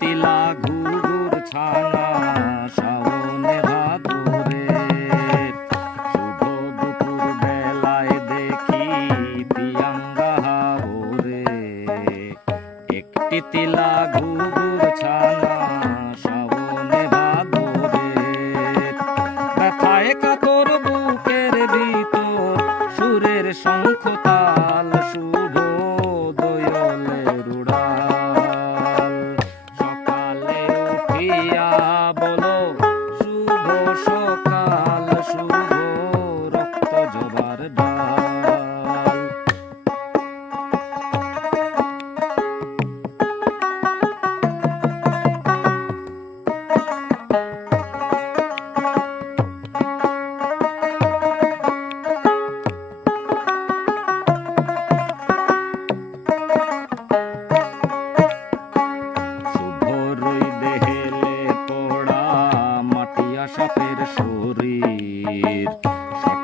তিলা ঘুঘুর ছানা শ্রাবণে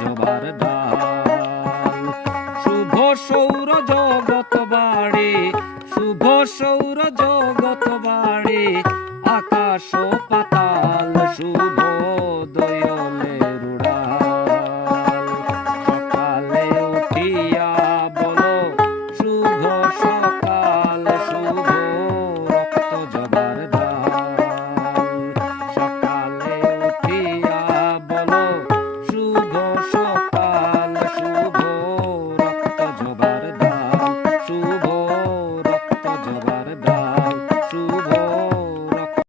জবার ডাল শুভ সৌর জগত বাড়ে শুভ সৌর জগত বাড়ে আকাশ পাতাল শুভ